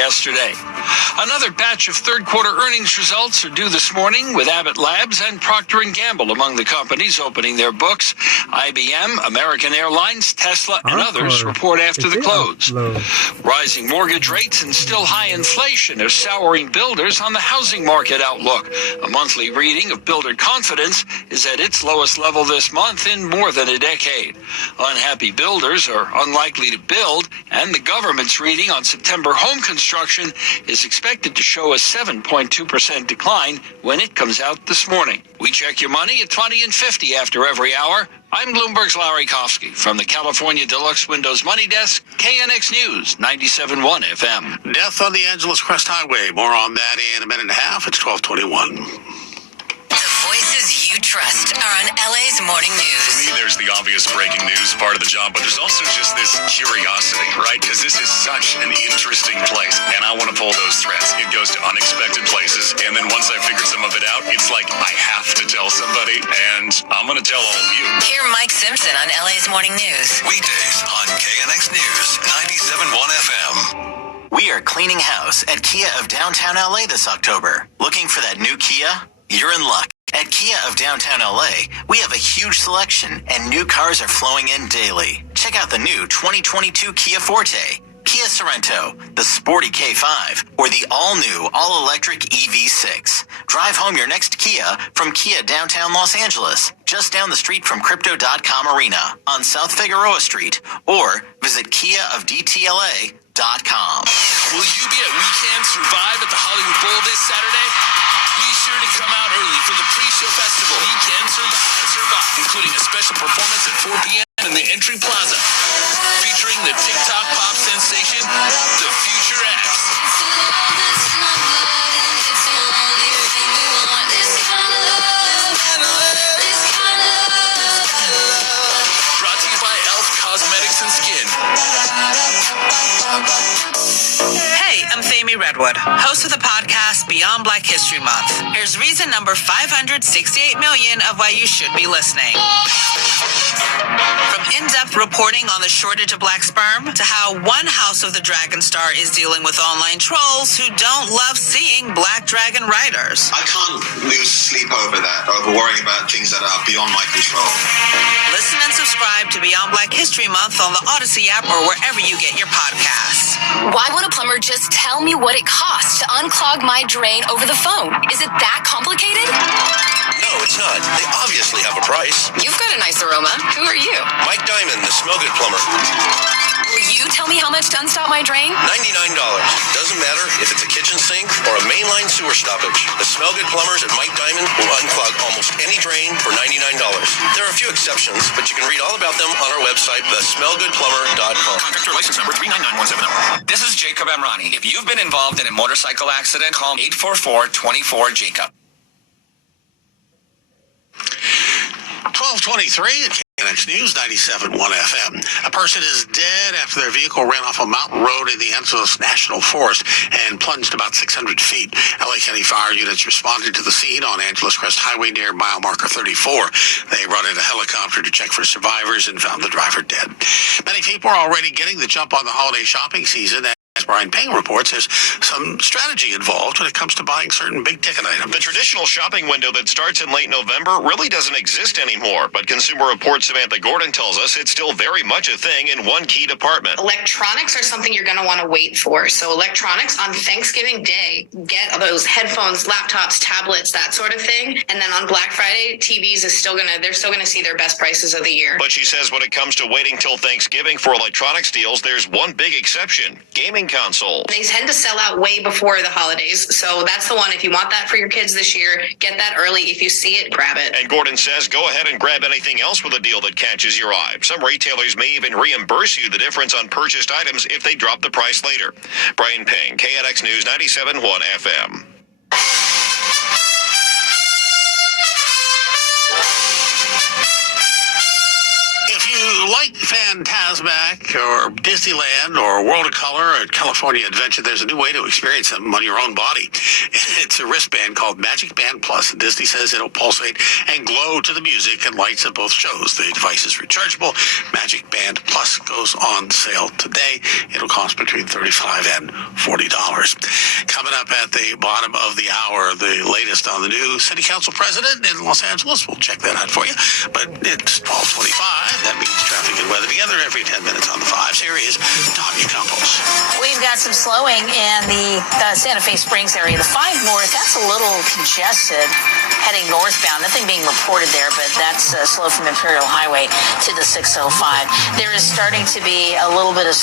yesterday. Another batch of third-quarter earnings results are due this morning, with Abbott Labs and Procter & Gamble among the companies opening their books. IBM, American Airlines, Tesla, and others report after the close. Rising mortgage rates and still high inflation are souring builders on the housing market outlook. A monthly reading of builder confidence is at its lowest level this month in more than a decade. Unhappy builders are unlikely to build, and the government's reading on September home construction is expected to show a 7.2% decline when it comes out this morning. We check your money at 20 and 50 after every hour. I'm Bloomberg's Larry Kofsky from the California Deluxe Windows Money Desk, KNX News, 97.1 FM. Death on the Angeles Crest Highway. More on that in a minute and a half. It's 12:21. Voices you trust are on LA's Morning News. For me, there's the obvious breaking news part of the job, but there's also just this curiosity, right? Because this is such an interesting place, and I want to pull those threads. It goes to unexpected places, and then once I figured some of it out, it's like I have to tell somebody, and I'm going to tell all of you. Hear Mike Simpson on LA's Morning News. Weekdays on KNX News, 97.1 FM. We are cleaning house at Kia of downtown LA this October. Looking for that new Kia? You're in luck. At Kia of downtown LA, we have a huge selection and new cars are flowing in daily. Check out the new 2022 Kia Forte, Kia Sorento, the sporty K5, or the all-new all-electric EV6. Drive home your next Kia from Kia downtown Los Angeles, just down the street from Crypto.com Arena on South Figueroa Street, or visit KiaofDTLA.com. Will you be at Weekend Survive at the Hollywood Bowl this Saturday? Be sure to come out early for the pre-show festival. Weekend Survive, including a special performance at 4 p.m. in the Entry Plaza, featuring the TikTok pop sensation, The Future X. Brought to you by Elf Cosmetics and Skin. Hey, I'm Thami Redwood, host of the podcast Beyond Black History Month. Here's reason number 568 million of why you should be listening. From in-depth reporting on the shortage of black sperm to how one House of the Dragon star is dealing with online trolls who don't love seeing black dragon riders. I can't lose sleep over that, over worrying about things that are beyond my control. Listen and subscribe to Beyond Black History Month on the Odyssey app or wherever you get your podcasts. Why won't a plumber just tell me what it costs to unclog my drain over the phone? Is it that complicated? No, it's not. They obviously have a price. You've got a nice aroma. Who are you? Mike Diamond, the Smell Good Plumber. Will you tell me how much to unstop my drain? $99. Doesn't matter if it's a kitchen sink or a mainline sewer stoppage. The Smell Good Plumbers at Mike Diamond will unclog almost any drain for $99. There are a few exceptions, but you can read all about them on our website, thesmellgoodplumber.com. Contractor license number 399170. This is Jacob Amrani. If you've been involved in a motorcycle accident, call 844-24-JACOB. 12:23 at KNX News, 97.1 FM. A person is dead after their vehicle ran off a mountain road in the Angeles National Forest and plunged about 600 feet. LA County fire units responded to the scene on Angeles Crest Highway near mile marker 34. They brought in a helicopter to check for survivors and found the driver dead. Many people are already getting the jump on the holiday shopping season. As Brian Payne reports, there's some strategy involved when it comes to buying certain big-ticket items. The traditional shopping window that starts in late November really doesn't exist anymore, but Consumer Reports Samantha Gordon tells us it's still very much a thing in one key department. Electronics are something you're going to want to wait for. So electronics on Thanksgiving Day, get those headphones, laptops, tablets, that sort of thing. And then on Black Friday, TVs is they're still going to see their best prices of the year. But she says when it comes to waiting till Thanksgiving for electronics deals, there's one big exception: gaming consoles. They tend to sell out way before the holidays. So that's the one. If you want that for your kids this year, get that early. If you see it, grab it. And Gordon says go ahead and grab anything else with a deal that catches your eye. Some retailers may even reimburse you the difference on purchased items if they drop the price later. Brian Payne, KNX News 97.1 FM. If you like fan Fantasmac or Disneyland or World of Color or California Adventure, there's a new way to experience them on your own body. It's a wristband called Magic Band Plus, and Disney says it'll pulsate and glow to the music and lights of both shows. The device is rechargeable. Magic Band Plus goes on sale today. It'll cost between $35 and $40. Coming up at the bottom of the hour, the latest on the new city council president in Los Angeles. We'll check that out for you. But it's 12:25. That means traffic and weather together every 10 minutes on the 5s. Here is Tanya Campos. We've got some slowing in the Santa Fe Springs area. The 5 north, that's a little congested heading northbound. Nothing being reported there, but that's slow from Imperial Highway to the 605. There is starting to be a little bit of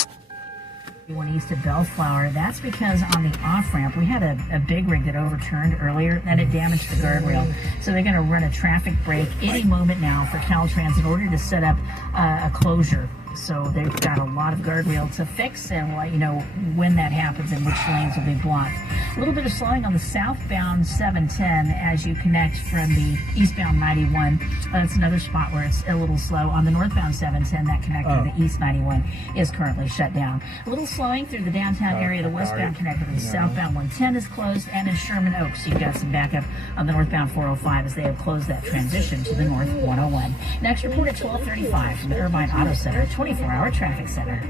One east of Bellflower. That's because on the off-ramp, we had a big rig that overturned earlier, and it damaged the guardrail. So they're going to run a traffic break any moment now for Caltrans in order to set up a closure. So they've got a lot of guardrail to fix, and we'll let you know when that happens and which lanes will be blocked. A little bit of slowing on the southbound 710 as you connect from the eastbound 91. That's another spot where it's a little slow. On the northbound 710, that connector to the east 91 is currently shut down. A little slowing through the downtown area. The westbound connector to the southbound 110 is closed, and in Sherman Oaks, you've got some backup on the northbound 405 as they have closed that transition to the north 101. Next report at 12:35 from the Irvine Auto Center, 24-hour traffic center.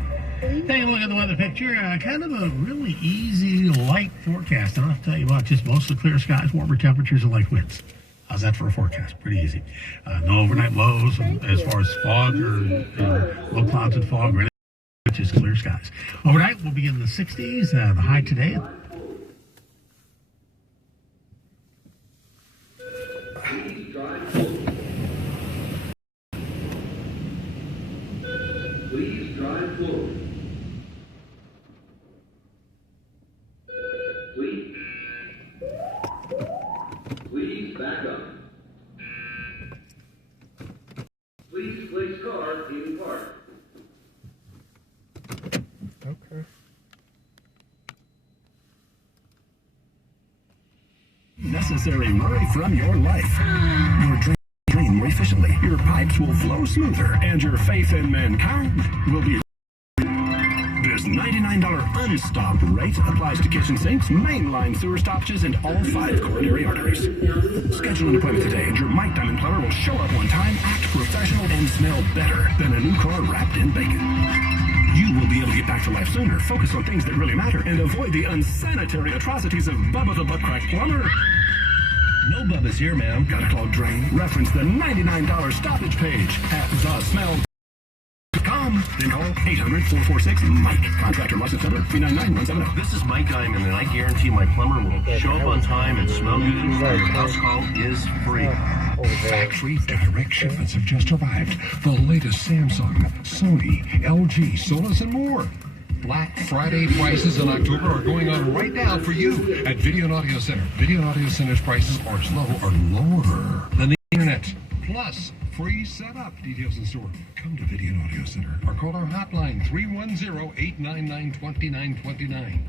Take a look at the weather picture. Kind of a really easy, light forecast. And I'll tell you what, just mostly clear skies, warmer temperatures, and light winds. How's that for a forecast? Pretty easy. No overnight lows as far as fog or low clouds and fog, or anything, which is clear skies. Overnight, we'll be in the 60s. The high today. Please drive slowly. Please drive slowly. Please back up. Please place car in park. Okay. Necessary worry from your life. Your drain more efficiently, your pipes will flow smoother, and your faith in mankind will be. This $99 unstop rate applies to kitchen sinks, mainline sewer stoppages, and all 5 coronary arteries. Schedule an appointment today, and your Mike Diamond plumber will show up on time, act professional, and smell better than a new car wrapped in bacon. You will be able to get back to life sooner, focus on things that really matter, and avoid the unsanitary atrocities of Bubba the Butt Crack Plumber. No Bubba's here, ma'am. Got a clogged drain? Reference the $99 stoppage page at thesmell.com. Then call 800-446-MIKE. Contractor license number 399-170. This is Mike Diamond, and I guarantee my plumber will show up on time and smell good, and your house call is free. Factory direct shipments have just arrived. The latest Samsung, Sony, LG, Sonos, and more. Black Friday prices in October are going on right now for you at Video and Audio Center. Video and Audio Center's prices are lower than the internet. Plus, free setup. Details in store. Come to Video and Audio Center or call our hotline 310-899-2929.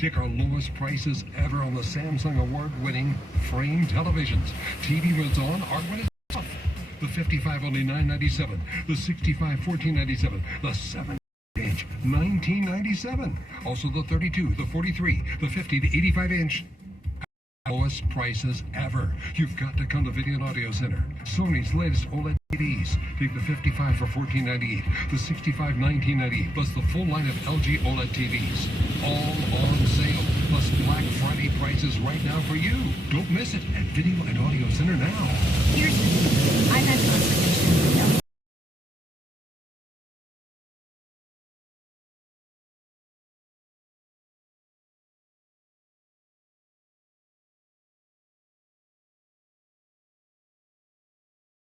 Take our lowest prices ever on the Samsung award-winning frame televisions. TV when it's on, art when it's off. The 55 only $997. The 65 $1497. The 7-inch $1997. Also the 32, the 43, the 50, the 85-inch. Lowest prices ever. You've got to come to Video and Audio Center. Sony's latest OLED TVs. Take the 55 for $1498, the 65 $1998, plus the full line of LG OLED TVs. All on sale, plus Black Friday prices right now for you. Don't miss it at Video and Audio Center now. Here's the deal. I had consultation.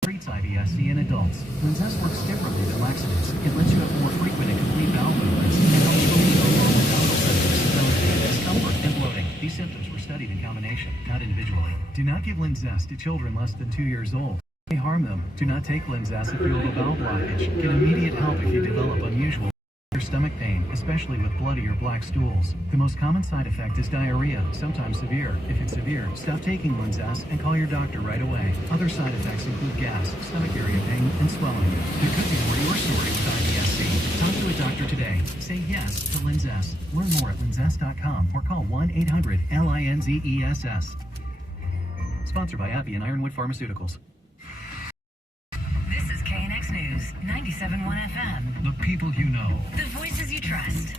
Treats IBS-C in adults. Linzess works differently than laxatives. It lets you have more frequent and complete bowel movements and helps relieve overall abdominal symptoms, stability, discomfort, and bloating. These symptoms were studied in combination, not individually. Do not give Linzess to children less than 2 years old. It may harm them. Do not take Linzess if you have a bowel blockage. Get immediate help if you develop unusual Your stomach pain, especially with bloody or black stools. The most common side effect is diarrhea, sometimes severe. If it's severe, stop taking Linzess and call your doctor right away. Other side effects include gas, stomach area pain, and swelling. There could be more to your story with IBS-C. Talk to a doctor today. Say yes to Linzess. Learn more at linzess.com or call 1-800-LINZESS. Sponsored by Abbey and Ironwood Pharmaceuticals. This is KNX News, 97.1 FM. The people you know. The voices you trust.